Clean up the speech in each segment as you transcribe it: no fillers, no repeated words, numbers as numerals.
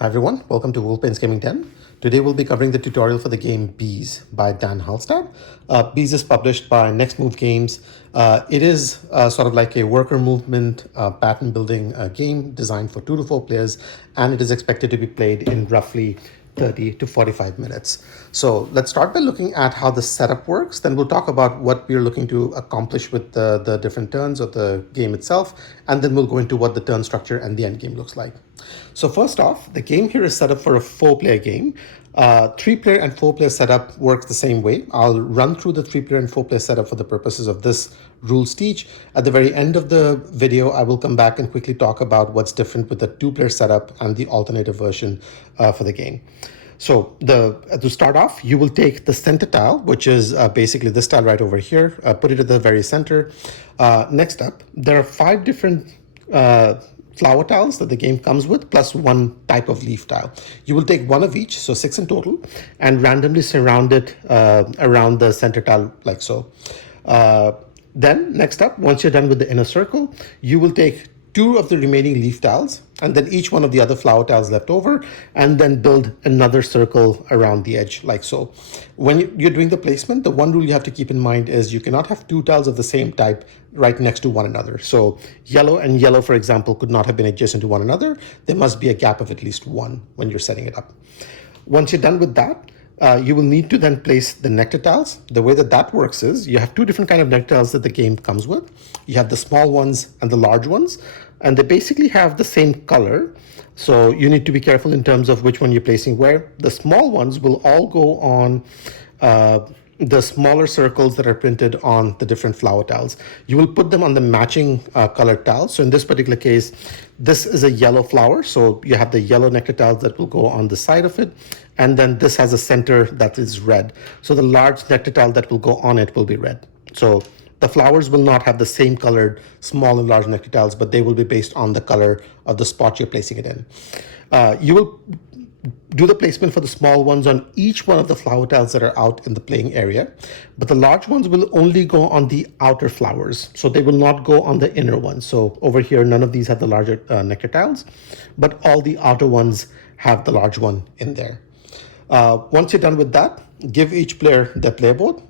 Hi everyone, welcome to Wolfpain's Gaming 10. Today we'll be covering the tutorial for the game Beez by Dan Halstad. Beez is published by Next Move Games. It is sort of like a worker movement pattern building game designed for 2 to 4 players, and it is expected to be played in roughly 30 to 45 minutes. So let's start by looking at how the setup works. Then we'll talk about what we're looking to accomplish with the different turns of the game itself. And then we'll go into what the turn structure and the end game looks like. So first off, the game here is set up for a 4-player game. 3-player and 4-player setup works the same way. I'll run through the 3-player and 4-player setup for the purposes of this rules teach. At the very end of the video, I will come back and quickly talk about what's different with the 2-player setup and the alternative version for the game. So to start off, you will take the center tile, which is basically this tile right over here, put it at the very center. Next up, there are 5 different flower tiles that the game comes with, plus 1 type of leaf tile. You will take 1 of each, so 6 in total, and randomly surround it around the center tile like so. Then next up, once you're done with the inner circle, you will take 2 of the remaining leaf tiles and then each one of the other flower tiles left over, and then build another circle around the edge like so. When you're doing the placement, the one rule you have to keep in mind is you cannot have 2 tiles of the same type right next to one another. So yellow and yellow, for example, could not have been adjacent to one another. There must be a gap of at least 1 when you're setting it up. Once you're done with that, you will need to then place the nectar tiles. The way that works is you have 2 different kind of nectar tiles that the game comes with. You have the small ones and the large ones, and they basically have the same color. So you need to be careful in terms of which one you're placing where. The small ones will all go on the smaller circles that are printed on the different flower tiles. You will put them on the matching colored tiles. So in this particular case, this is a yellow flower. So you have the yellow nectar tiles that will go on the side of it. And then this has a center that is red. So the large nectar tile that will go on it will be red. So the flowers will not have the same colored small and large nectar tiles, but they will be based on the color of the spot you're placing it in. You will do the placement for the small ones on each one of the flower tiles that are out in the playing area, but the large ones will only go on the outer flowers, so they will not go on the inner ones. So over here, none of these have the larger nectar tiles, but all the outer ones have the large one in there. Once you're done with that, give each player their player board.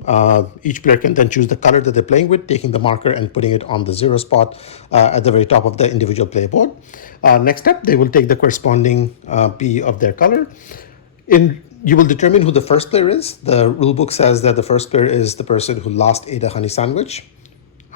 Each player can then choose the color that they're playing with, taking the marker and putting it on the 0 spot at the very top of the individual player board. Next up, they will take the corresponding P of their color. You will determine who the first player is. The rule book says that the first player is the person who last ate a honey sandwich.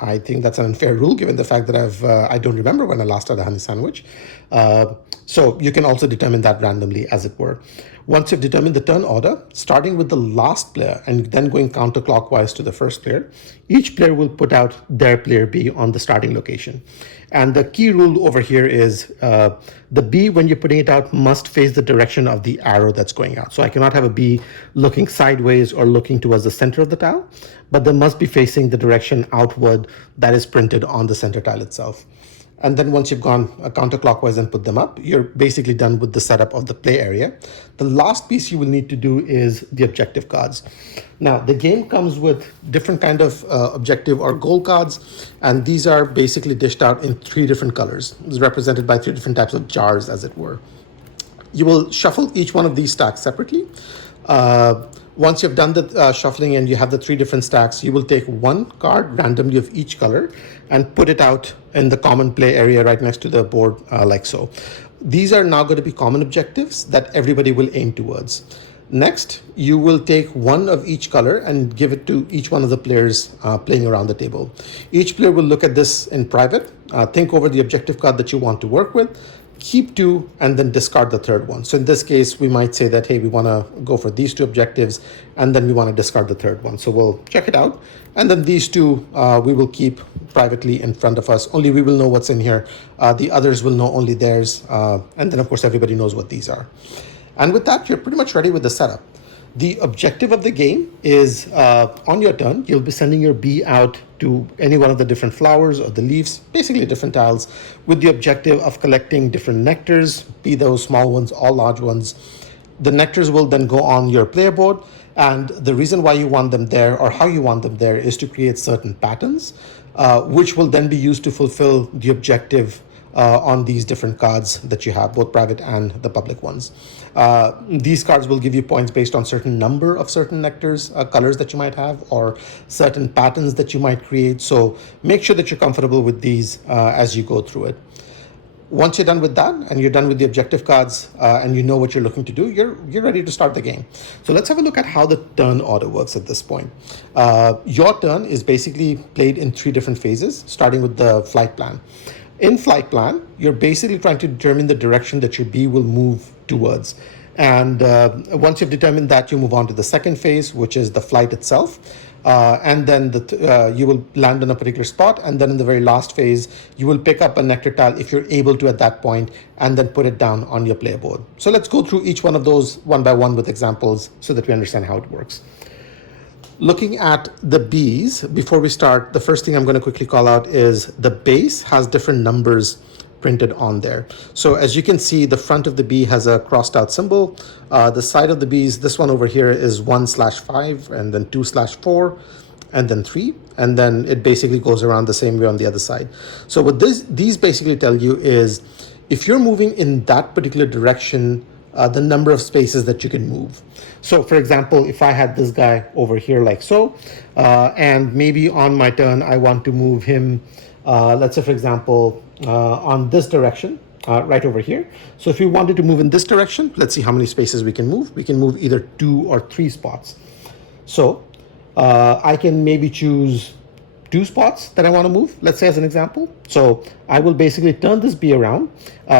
I think that's an unfair rule given the fact that I don't remember when I last had a honey sandwich. So you can also determine that randomly, as it were. Once you've determined the turn order, starting with the last player and then going counterclockwise to the first player, each player will put out their player B on the starting location. And the key rule over here is the B, when you're putting it out, must face the direction of the arrow that's going out. So I cannot have a B looking sideways or looking towards the center of the tile, but they must be facing the direction outward that is printed on the center tile itself. And then once you've gone counterclockwise and put them up, you're basically done with the setup of the play area. The last piece you will need to do is the objective cards. Now, the game comes with different kind of objective or goal cards, and these are basically dished out in 3 different colors. It's represented by 3 different types of jars, as it were. You will shuffle each one of these stacks separately. Once you've done the shuffling and you have the 3 different stacks, you will take 1 card randomly of each color and put it out in the common play area right next to the board like so. These are now going to be common objectives that everybody will aim towards. Next, you will take 1 of each color and give it to each one of the players playing around the table. Each player will look at this in private, think over the objective card that you want to work with, keep 2, and then discard the 3rd one. So in this case, we might say that, hey, we want to go for these 2 objectives, and then we want to discard the 3rd one. So we'll check it out. And then these 2, we will keep privately in front of us. Only we will know what's in here. The others will know only theirs. And then, of course, everybody knows what these are. And with that, you're pretty much ready with the setup. The objective of the game is on your turn, you'll be sending your bee out to any one of the different flowers or the leaves, basically different tiles, with the objective of collecting different nectars, be those small ones or large ones. The nectars will then go on your player board, and the reason why you want them there or how you want them there is to create certain patterns, which will then be used to fulfill the objective on these different cards that you have, both private and the public ones. These cards will give you points based on certain number of certain nectars, colors that you might have, or certain patterns that you might create. So make sure that you're comfortable with these as you go through it. Once you're done with that and you're done with the objective cards and you know what you're looking to do, you're ready to start the game. So let's have a look at how the turn order works at this point. Your turn is basically played in 3 different phases, starting with the flight plan. In flight plan, you're basically trying to determine the direction that your bee will move towards. And once you've determined that, you move on to the second phase, which is the flight itself. And then you will land on a particular spot. And then in the very last phase, you will pick up a nectar tile if you're able to at that point, and then put it down on your player board. So let's go through each one of those one by one with examples so that we understand how it works. Looking at the bees, before we start, the first thing I'm going to quickly call out is the base has different numbers printed on there. So as you can see, the front of the bee has a crossed out symbol. The side of the bees, this one over here is 1/5, and then 2/4, and then 3. And then it basically goes around the same way on the other side. So what these basically tell you is if you're moving in that particular direction, the number of spaces that you can move. So for example, if I had this guy over here like so, and maybe on my turn, I want to move him, let's say for example, on this direction, right over here. So if we wanted to move in this direction, let's see how many spaces we can move. We can move either 2 or 3 spots. So I can maybe choose 2 spots that I want to move, let's say as an example. So I will basically turn this bee around.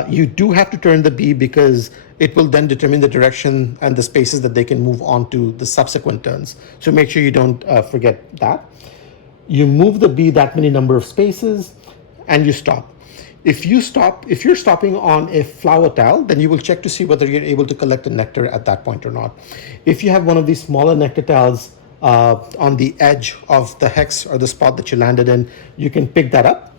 You do have to turn the bee because it will then determine the direction and the spaces that they can move on to the subsequent turns. So make sure you don't forget that. You move the bee that many number of spaces and you stop. If you're stopping on a flower tile, then you will check to see whether you're able to collect the nectar at that point or not. If you have one of these smaller nectar tiles on the edge of the hex or the spot that you landed in, you can pick that up.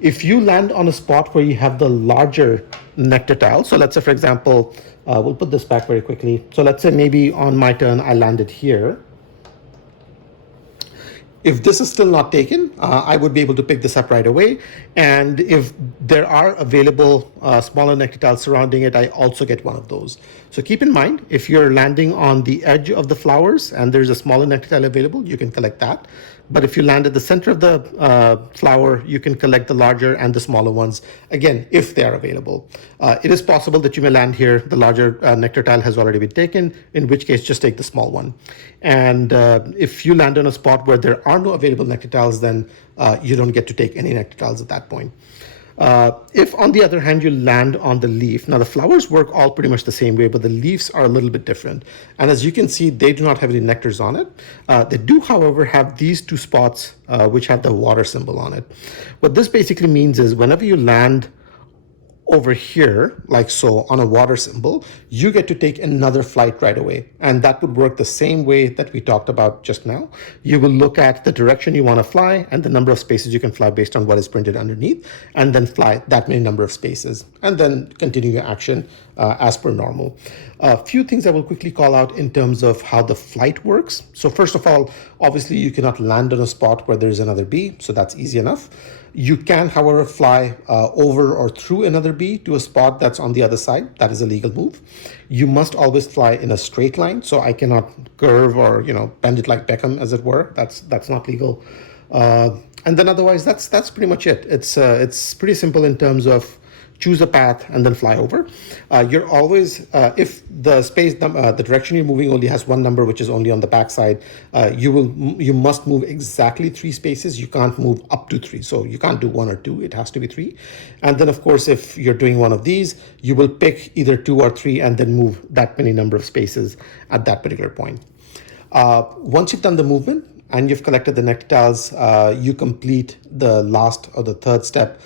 If you land on a spot where you have the larger nectar tile, so let's say for example, we'll put this back very quickly. So let's say maybe on my turn, I landed here. If this is still not taken, I would be able to pick this up right away. And if there are available smaller nectar tiles surrounding it, I also get one of those. So keep in mind, if you're landing on the edge of the flowers and there's a smaller nectar tile available, you can collect that. But if you land at the center of the flower, you can collect the larger and the smaller ones, again, if they are available. It is possible that you may land here, the larger nectar tile has already been taken, in which case just take the small one. And if you land on a spot where there are no available nectar tiles, then you don't get to take any nectar tiles at that point. If, on the other hand, you land on the leaf, now the flowers work all pretty much the same way, but the leaves are a little bit different. And as you can see, they do not have any nectars on it. They do, however, have these 2 spots which have the water symbol on it. What this basically means is whenever you land over here, like so, on a water symbol, you get to take another flight right away. And that would work the same way that we talked about just now. You will look at the direction you want to fly and the number of spaces you can fly based on what is printed underneath, and then fly that many number of spaces, and then continue your action as per normal. A few things I will quickly call out in terms of how the flight works. So first of all, obviously you cannot land on a spot where there's another bee, so that's easy enough. You can, however, fly over or through another bee to a spot that's on the other side. That is a legal move. You must always fly in a straight line, so I cannot curve or bend it like Beckham, as it were. That's not legal. And then otherwise, that's pretty much it. It's pretty simple in terms of choose a path and then fly over. You're always, if the space, the direction you're moving only has one number, which is only on the back side, you must move exactly 3 spaces. You can't move up to 3. So you can't do 1 or 2. It has to be 3. And then of course, if you're doing one of these, you will pick either 2 or 3 and then move that many number of spaces at that particular point. Once you've done the movement, and you've collected the nectar tiles, you complete the last or the third step,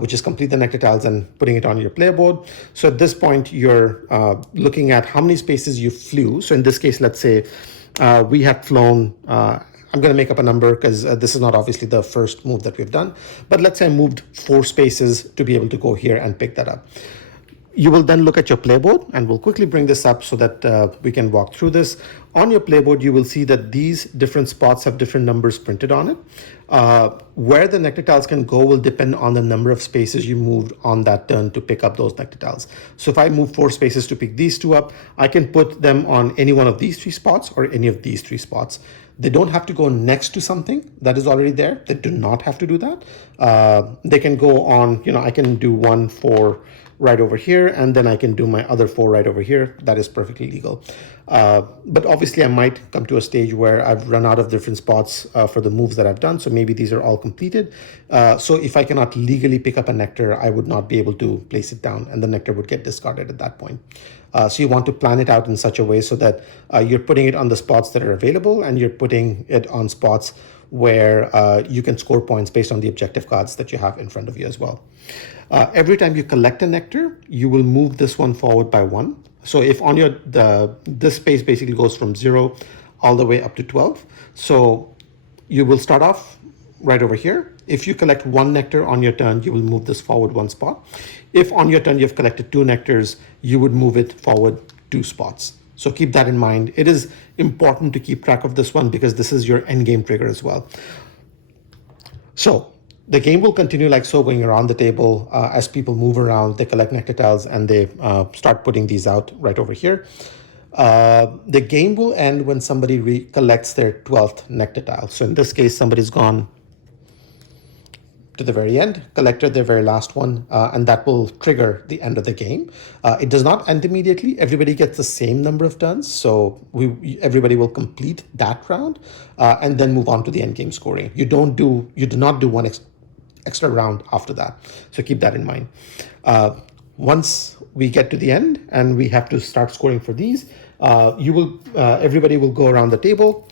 which is complete the nectar tiles and putting it on your player board. So at this point, you're looking at how many spaces you flew. So in this case, let's say we had flown, I'm going to make up a number because this is not obviously the first move that we've done, but let's say I moved 4 spaces to be able to go here and pick that up. You will then look at your playboard, and we'll quickly bring this up so that we can walk through this. On your playboard, you will see that these different spots have different numbers printed on it. Where the nectar tiles can go will depend on the number of spaces you moved on that turn to pick up those nectar tiles. So if I move 4 spaces to pick these 2 up, I can put them on any one of these 3 spots or any of these 3 spots. They don't have to go next to something that is already there. They do not have to do that. They can go on, I can do 1 for right over here, and then I can do my other 4 right over here. That is perfectly legal. But obviously I might come to a stage where I've run out of different spots for the moves that I've done. So maybe these are all completed. So if I cannot legally pick up a nectar, I would not be able to place it down, and the nectar would get discarded at that point. So you want to plan it out in such a way so that you're putting it on the spots that are available, and you're putting it on spots where you can score points based on the objective cards that you have in front of you as well. Every time you collect a nectar, you will move this one forward by 1. So if on this space basically goes from 0 all the way up to 12. So you will start off right over here. If you collect 1 nectar on your turn, you will move this forward 1 spot. If on your turn you've collected 2 nectars, you would move it forward 2 spots. So keep that in mind. It is important to keep track of this one because this is your end game trigger as well. So the game will continue like so, going around the table as people move around, they collect nectar tiles, and they start putting these out right over here. The game will end when somebody collects their 12th nectar tile. So in this case, somebody's gone to the very end, collected their very last one, and that will trigger the end of the game. It does not end immediately. Everybody gets the same number of turns, so everybody will complete that round and then move on to the end game scoring. You do not do one extra round after that, so keep that in mind. Once we get to the end and we have to start scoring for these, everybody will go around the table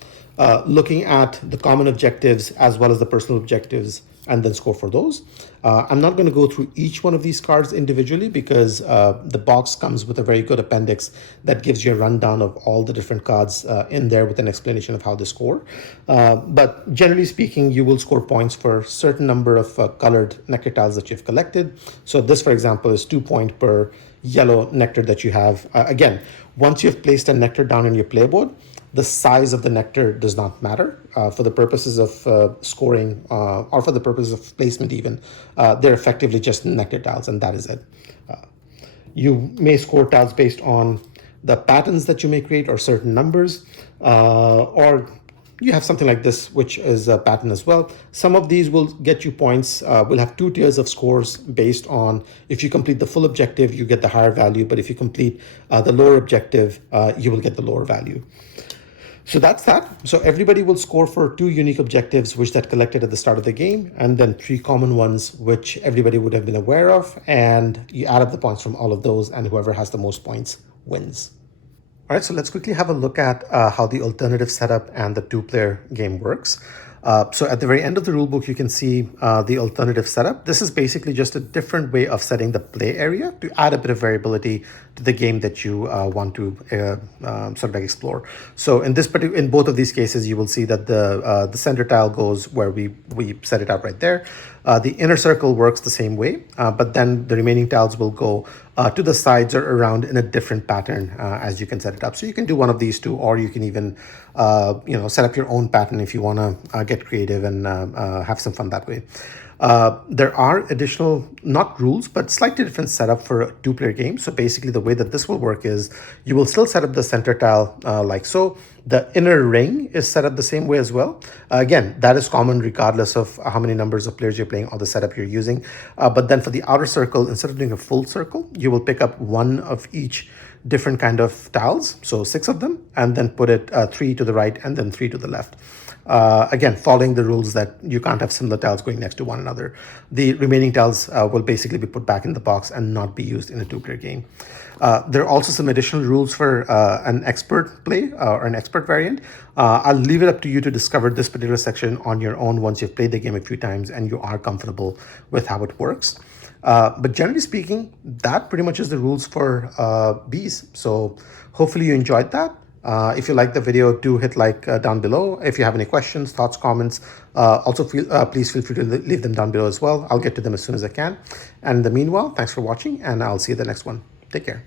looking at the common objectives as well as the personal objectives, and then score for those. I'm not going to go through each one of these cards individually because the box comes with a very good appendix that gives you a rundown of all the different cards in there with an explanation of how they score. But generally speaking, you will score points for a certain number of colored nectar tiles that you've collected. So this, for example, is 2 points per yellow nectar that you have. Again, once you've placed a nectar down in your playboard, the size of the nectar does not matter for the purposes of scoring or for the purposes of placement even. They're effectively just nectar tiles, and that is it. You may score tiles based on the patterns that you may create or certain numbers, or you have something like this, which is a pattern as well. Some of these will get you points. We'll have 2 tiers of scores based on if you complete the full objective, you get the higher value, but if you complete the lower objective, you will get the lower value. So that's that. So everybody will score for 2 unique objectives, which that collected at the start of the game, and then 3 common ones, which everybody would have been aware of. And you add up the points from all of those, and whoever has the most points wins. All right, so let's quickly have a look at how the alternative setup and the 2-player game works. So at the very end of the rulebook, you can see the alternative setup. This is basically just a different way of setting the play area to add a bit of variability to the game that you want to sort of like explore. So in both of these cases, you will see that the center tile goes where we set it up right there. The inner circle works the same way, but then the remaining tiles will go to the sides or around in a different pattern as you can set it up. So you can do one of these 2, or you can even set up your own pattern if you want to get creative and have some fun that way. There are additional, not rules, but slightly different setup for a 2-player game. So basically the way that this will work is you will still set up the center tile like so. The inner ring is set up the same way as well. Again, that is common regardless of how many numbers of players you're playing or the setup you're using. But then for the outer circle, instead of doing a full circle, you will pick up 1 of each different kind of tiles, so 6 of them, and then put it 3 to the right and then 3 to the left. Again, following the rules that you can't have similar tiles going next to one another. The remaining tiles will basically be put back in the box and not be used in a 2-player game. There are also some additional rules for an expert play or an expert variant. I'll leave it up to you to discover this particular section on your own once you've played the game a few times and you are comfortable with how it works. But generally speaking, that pretty much is the rules for Beez. So hopefully you enjoyed that. If you like the video, do hit like down below. If you have any questions, thoughts, comments, also please feel free to leave them down below as well. I'll get to them as soon as I can. And in the meanwhile, thanks for watching, and I'll see you in the next one. Take care.